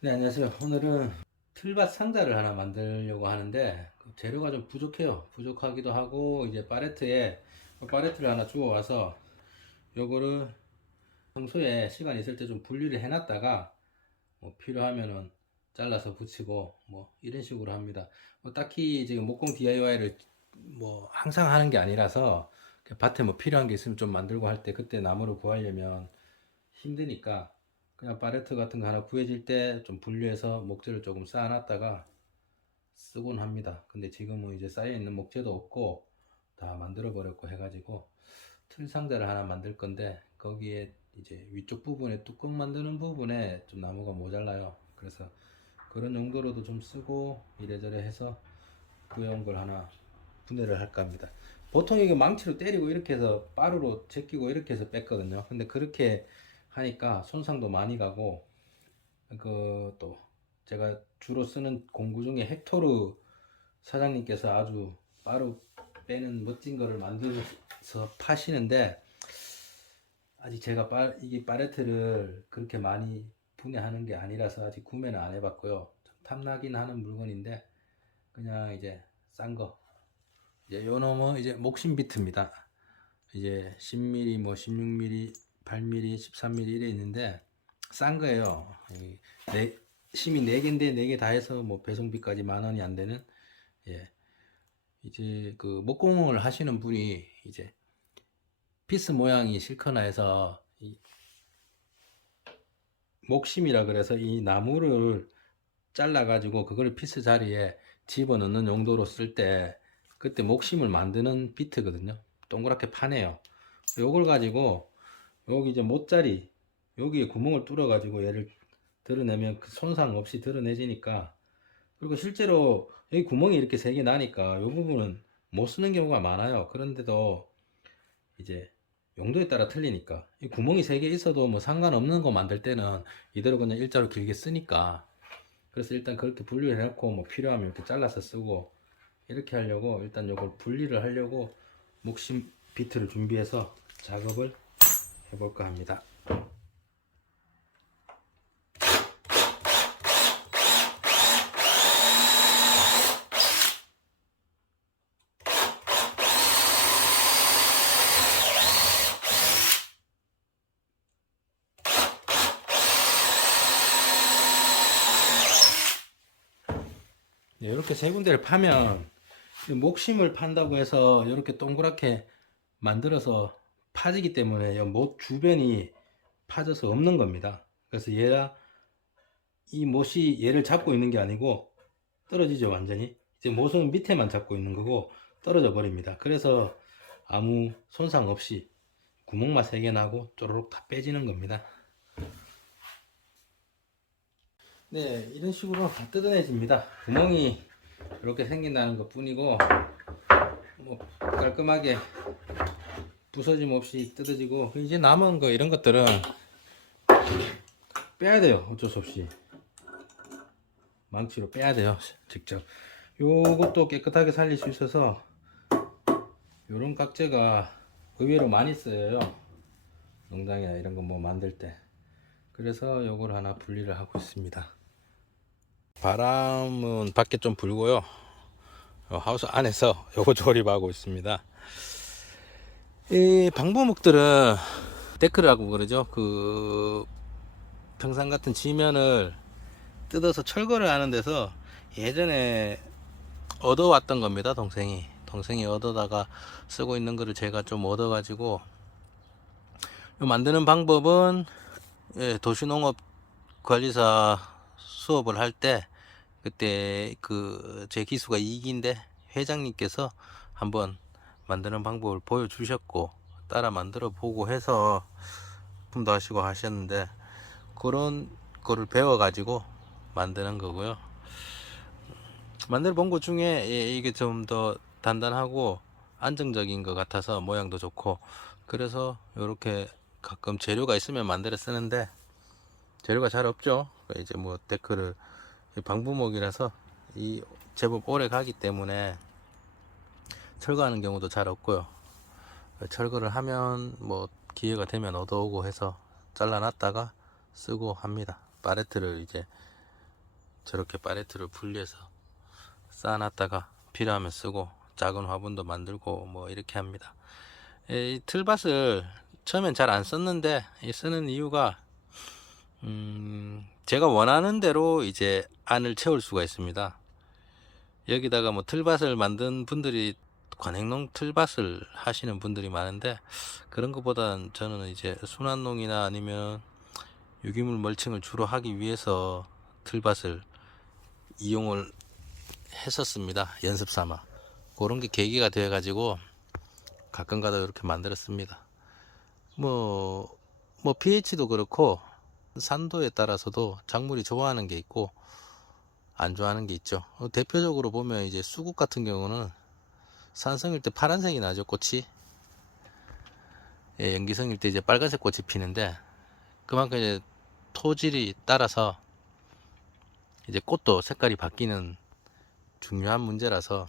네, 안녕하세요. 오늘은 틀밭 상자를 하나 만들려고 하는데 그 재료가 좀 부족해요. 부족하기도 하고 이제 파레트를 하나 주워 와서 요거를 평소에 시간 있을 때 좀 분리를 해놨다가 뭐 필요하면은 잘라서 붙이고 뭐 이런 식으로 합니다. 뭐 딱히 지금 목공 DIY를 뭐 항상 하는 게 아니라서 밭에 뭐 필요한 게 있으면 좀 만들고 할 때 그때 나무를 구하려면 힘드니까 그냥 파레트 같은 거 하나 구해질 때 좀 분류해서 목재를 조금 쌓아놨다가 쓰곤 합니다. 근데 지금은 이제 쌓여있는 목재도 없고 다 만들어 버렸고 해가지고 틀 상자를 하나 만들 건데 거기에 이제 위쪽 부분에 뚜껑 만드는 부분에 좀 나무가 모자라요. 그래서 그런 용도로도 좀 쓰고 이래저래 해서 구해온 걸 하나 분해를 할까 합니다. 보통 이게 망치로 때리고 이렇게 해서 빠르로 제끼고 이렇게 해서 뺐거든요. 근데 그렇게 하니까 손상도 많이 가고 그 또 제가 주로 쓰는 공구 중에 헥토르 사장님께서 아주 빠르 빼는 멋진 거를 만들어서 파시는데 아직 제가 이게 파레트를 그렇게 많이 분해하는 게 아니라서 아직 구매는 안 해봤고요. 좀 탐나긴 하는 물건인데 그냥 이제 싼 거. 이제 요 놈은 이제 목심 비트입니다. 이제 10mm, 뭐 16mm, 8mm, 13mm 이래 있는데 싼 거예요. 네, 심이 4개인데 4개 다 해서 뭐 배송비까지 10,000원이 안 되는. 예. 이제 그 목공을 하시는 분이 이제 피스 모양이 싫거나 해서 이 목심이라 그래서 이 나무를 잘라 가지고 그걸 피스 자리에 집어넣는 용도로 쓸 때 그때 목심을 만드는 비트거든요. 동그랗게 파네요. 요걸 가지고 여기 이제 못자리 여기에 구멍을 뚫어 가지고 얘를 드러내면 그 손상 없이 드러내지니까. 그리고 실제로 여기 구멍이 이렇게 3개 나니까 이 부분은 못 쓰는 경우가 많아요. 그런데도 이제 용도에 따라 틀리니까 이 구멍이 3개 있어도 뭐 상관없는 거 만들 때는 이대로 그냥 일자로 길게 쓰니까. 그래서 일단 그렇게 분리를 해놓고 뭐 필요하면 이렇게 잘라서 쓰고 이렇게 하려고 일단 이걸 분리를 하려고 목심 비트를 준비해서 작업을 해볼까 합니다. 이렇게 3군데를 파면 목심을 판다고 해서 이렇게 동그랗게 만들어서 파지기 때문에 못 주변이 파져서 없는 겁니다. 그래서 얘가 이 못이 얘를 잡고 있는 게 아니고 떨어지죠. 완전히 이제 못은 밑에만 잡고 있는 거고 떨어져 버립니다. 그래서 아무 손상 없이 구멍만 3개 나고 쪼르륵 다 빼지는 겁니다. 네, 이런 식으로 다 뜯어내집니다. 구멍이 이렇게 생긴다는 것 뿐이고 뭐 깔끔하게 부서짐 없이 뜯어지고 이제 남은 거 이런 것들은 빼야 돼요. 어쩔 수 없이 망치로 빼야 돼요. 직접 요것도 깨끗하게 살릴 수 있어서 요런 각재가 의외로 많이 쓰여요. 농장이나 이런 거 뭐 만들 때. 그래서 요걸 하나 분리를 하고 있습니다. 바람은 밖에 좀 불고요. 하우스 안에서 요거 조립하고 있습니다. 이 방부목들은 데크라고 그러죠. 그 평상 같은 지면을 뜯어서 철거를 하는 데서 예전에 얻어왔던 겁니다. 동생이 얻어다가 쓰고 있는 거를 제가 좀 얻어가지고 만드는 방법은 도시농업 관리사 수업을 할 때 그때 그 제 기수가 2기인데 회장님께서 한번 만드는 방법을 보여주셨고 따라 만들어 보고 해서 품도 하시고 하셨는데 그런 거를 배워 가지고 만드는 거고요. 만들어 본 것 중에 이게 좀 더 단단하고 안정적인 것 같아서 모양도 좋고 그래서 이렇게 가끔 재료가 있으면 만들어 쓰는데 재료가 잘 없죠. 이제 뭐 데크를 방부목이라서 이 제법 오래 가기 때문에 철거하는 경우도 잘 없고요. 철거를 하면 뭐 기회가 되면 얻어오고 해서 잘라놨다가 쓰고 합니다. 파레트를 이제 저렇게 팔레트를 분리해서 쌓아놨다가 필요하면 쓰고 작은 화분도 만들고 뭐 이렇게 합니다. 이 틀밭을 처음엔 잘 안 썼는데 이 쓰는 이유가 제가 원하는 대로 이제 안을 채울 수가 있습니다. 여기다가 뭐 틀밭을 만든 분들이 관행농 틀밭을 하시는 분들이 많은데 그런 것보다는 저는 이제 순환농이나 아니면 유기물 멀칭을 주로 하기 위해서 틀밭을 이용을 했었습니다. 연습 삼아. 그런 게 계기가 되어 가지고 가끔가다 이렇게 만들었습니다. 뭐 pH도 그렇고 산도에 따라서도 작물이 좋아하는 게 있고 안 좋아하는 게 있죠. 대표적으로 보면 이제 수국 같은 경우는 산성일 때 파란색이 나죠, 꽃이. 예, 연기성일 때 이제 빨간색 꽃이 피는데 그만큼 이제 토질이 따라서 이제 꽃도 색깔이 바뀌는 중요한 문제라서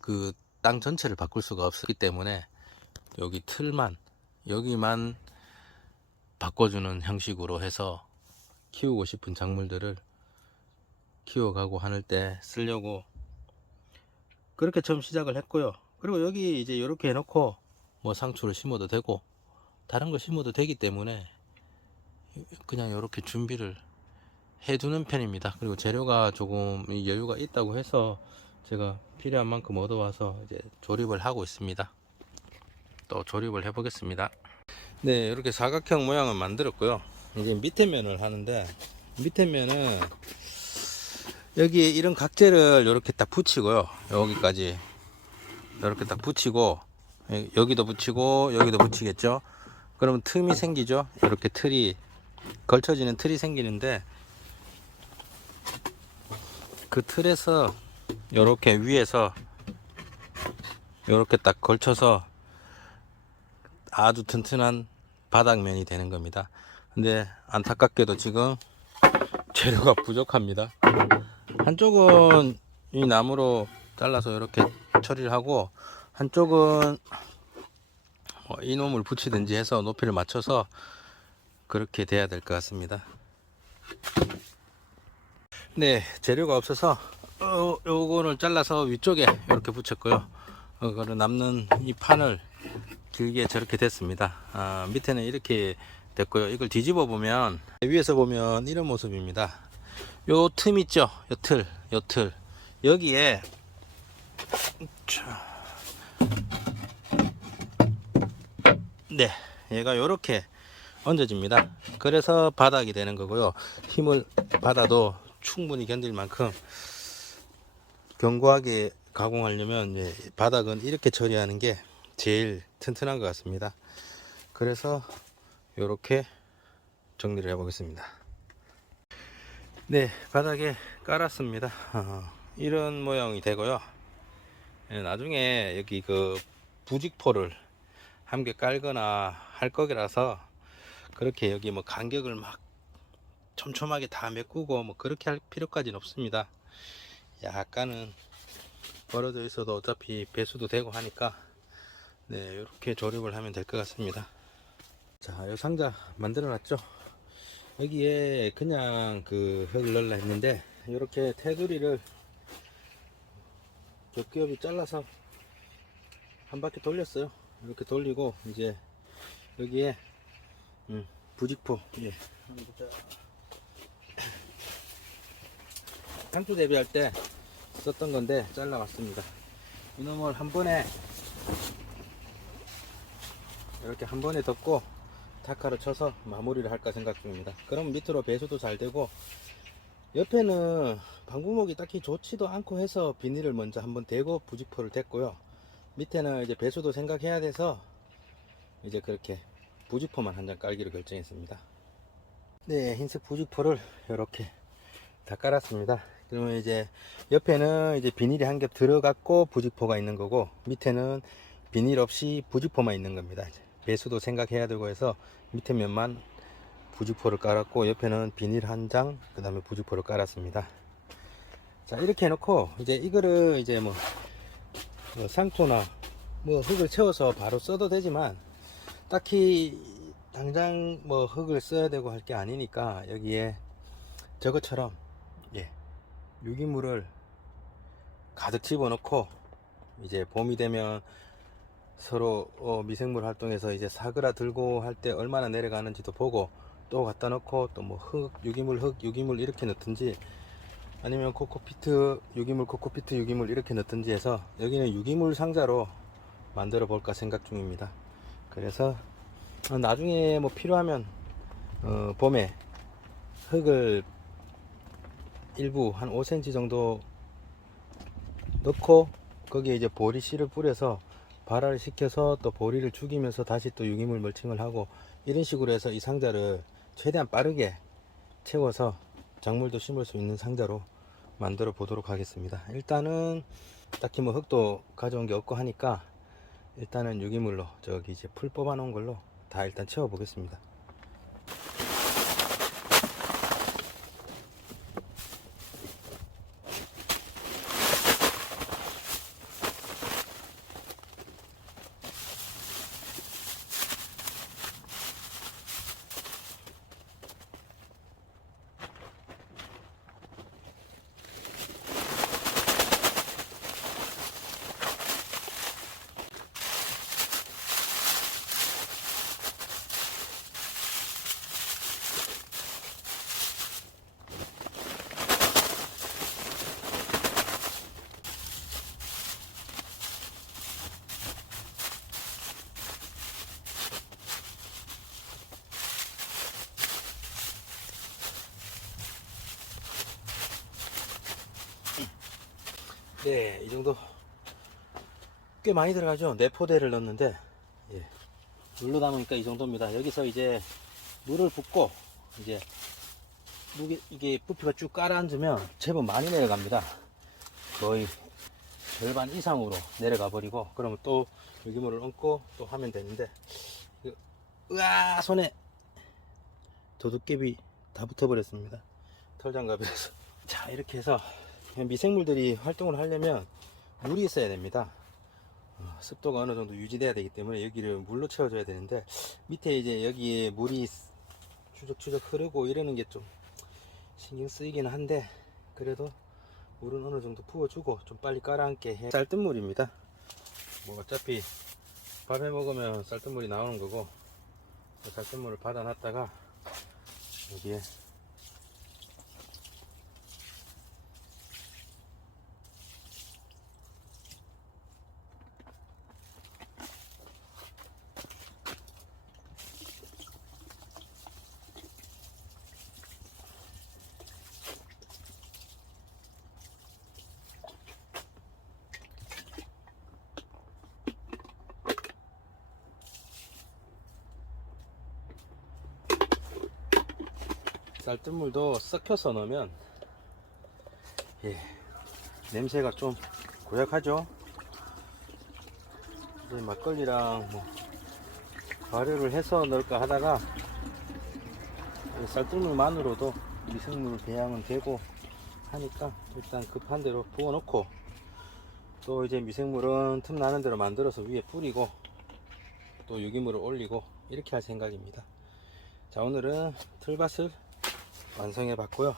그 땅 전체를 바꿀 수가 없기 때문에 여기 틀만 여기만 바꿔주는 형식으로 해서 키우고 싶은 작물들을 키워가고 하는 때 쓰려고 그렇게 처음 시작을 했고요. 그리고 여기 이제 이렇게 해놓고 뭐 상추를 심어도 되고 다른 거 심어도 되기 때문에 그냥 이렇게 준비를 해두는 편입니다. 그리고 재료가 조금 여유가 있다고 해서 제가 필요한 만큼 얻어와서 이제 조립을 하고 있습니다. 또 조립을 해 보겠습니다. 네, 이렇게 사각형 모양을 만들었고요. 이제 밑에 면을 하는데 밑에 면은 여기에 이런 각재를 이렇게 딱 붙이고요. 여기까지 이렇게 딱 붙이고 여기도 붙이고 여기도 붙이겠죠. 그러면 틈이 생기죠. 이렇게 틀이 걸쳐지는 틀이 생기는데 그 틀에서 이렇게 위에서 이렇게 딱 걸쳐서 아주 튼튼한 바닥면이 되는 겁니다. 근데 안타깝게도 지금 재료가 부족합니다. 한쪽은 이 나무로 잘라서 이렇게 처리를 하고 한쪽은 이놈을 붙이든지 해서 높이를 맞춰서 그렇게 돼야 될 것 같습니다. 네, 재료가 없어서 요거를 잘라서 위쪽에 이렇게 붙였고요. 그거를 남는 이 판을 길게 저렇게 됐습니다. 밑에는 이렇게 됐고요. 이걸 뒤집어 보면 위에서 보면 이런 모습입니다. 요 틈 있죠? 요 틀 여기에 네, 얘가 요렇게 얹어집니다. 그래서 바닥이 되는 거고요. 힘을 받아도 충분히 견딜 만큼 견고하게 가공하려면 바닥은 이렇게 처리하는 게 제일 튼튼한 것 같습니다. 그래서 이렇게 정리를 해 보겠습니다. 네, 바닥에 깔았습니다. 이런 모양이 되고요. 나중에 여기 그 부직포를 함께 깔거나 할 거라서 그렇게 여기 뭐 간격을 막 촘촘하게 다 메꾸고 뭐 그렇게 할 필요까지는 없습니다. 약간은 벌어져 있어도 어차피 배수도 되고 하니까 네, 이렇게 조립을 하면 될 것 같습니다. 자, 이 상자 만들어 놨죠. 여기에 그냥 그 흙을 넣으려 했는데 이렇게 테두리를 겹겹이 잘라서 한 바퀴 돌렸어요. 이렇게 돌리고 이제 여기에 부직포, 예, 상추 대비할 때 썼던 건데 잘라왔습니다. 이놈을 한 번에 이렇게 한 번에 덮고 타카로 쳐서 마무리를 할까 생각 중입니다. 그럼 밑으로 배수도 잘 되고 옆에는 방부목이 딱히 좋지도 않고 해서 비닐을 먼저 한번 대고 부직포를 댔고요. 밑에는 이제 배수도 생각해야 돼서 이제 그렇게 부직포만 한 장 깔기로 결정했습니다. 네, 흰색 부직포를 이렇게 다 깔았습니다. 그러면 이제 옆에는 이제 비닐이 한 겹 들어갔고 부직포가 있는 거고 밑에는 비닐 없이 부직포만 있는 겁니다. 배수도 생각해야 되고 해서 밑에 면만 부직포를 깔았고 옆에는 비닐 한 장, 그 다음에 부직포를 깔았습니다. 자, 이렇게 해놓고 이제 이거를 이제 뭐 상토나 뭐 흙을 채워서 바로 써도 되지만 딱히 당장 뭐 흙을 써야 되고 할 게 아니니까 여기에 저것처럼 유기물을 가득 집어넣고 이제 봄이 되면 서로 미생물 활동에서 이제 사그라 들고 할 때 얼마나 내려가는지도 보고 또 갖다 넣고 또 뭐 흙 유기물 이렇게 넣든지 아니면 코코피트 유기물 이렇게 넣든지 해서 여기는 유기물 상자로 만들어 볼까 생각 중입니다. 그래서 나중에 뭐 필요하면 봄에 흙을 일부 한 5cm 정도 넣고 거기에 이제 보리씨를 뿌려서 발화를 시켜서 또 보리를 죽이면서 다시 또 유기물 멀칭을 하고 이런 식으로 해서 이 상자를 최대한 빠르게 채워서 작물도 심을 수 있는 상자로 만들어 보도록 하겠습니다. 일단은 딱히 뭐 흙도 가져온 게 없고 하니까 일단은 유기물로 저기 이제 풀 뽑아 놓은 걸로 다 일단 채워 보겠습니다. 네, 이 정도 꽤 많이 들어가죠. 4포대를 넣었는데 물로 담으니까 이 정도입니다. 여기서 이제 물을 붓고 이제 이게 부피가 쭉 깔아앉으면 제법 많이 내려갑니다. 거의 절반 이상으로 내려가 버리고 그러면 또 유기물을 얹고 또 하면 되는데 으아 손에 도둑개비 다 붙어 버렸습니다. 털장갑이라서. 자, 이렇게 해서 미생물들이 활동을 하려면 물이 있어야 됩니다. 습도가 어느 정도 유지돼야 되기 때문에 여기를 물로 채워줘야 되는데 밑에 이제 여기에 물이 추적추적 흐르고 이러는 게 좀 신경 쓰이긴 한데 그래도 물은 어느 정도 부어주고 좀 빨리 깔아앉게 해. 쌀뜨물입니다. 뭐 어차피 밥해 먹으면 쌀뜨물이 나오는 거고 쌀뜨물을 받아 놨다가 여기에 쌀뜨물도 섞여서 넣으면 냄새가 좀 고약하죠. 이제 막걸리랑 뭐 발효를 해서 넣을까 하다가 쌀뜨물만으로도 미생물 배양은 되고 하니까 일단 급한 대로 부어 놓고 또 이제 미생물은 틈나는 대로 만들어서 위에 뿌리고 또 유기물을 올리고 이렇게 할 생각입니다. 자, 오늘은 틀밭을 완성해 봤고요.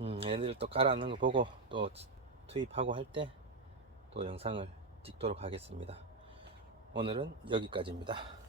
얘네들 또 깔아놓는 거 보고 또 투입하고 할 때 또 영상을 찍도록 하겠습니다. 오늘은 여기까지입니다.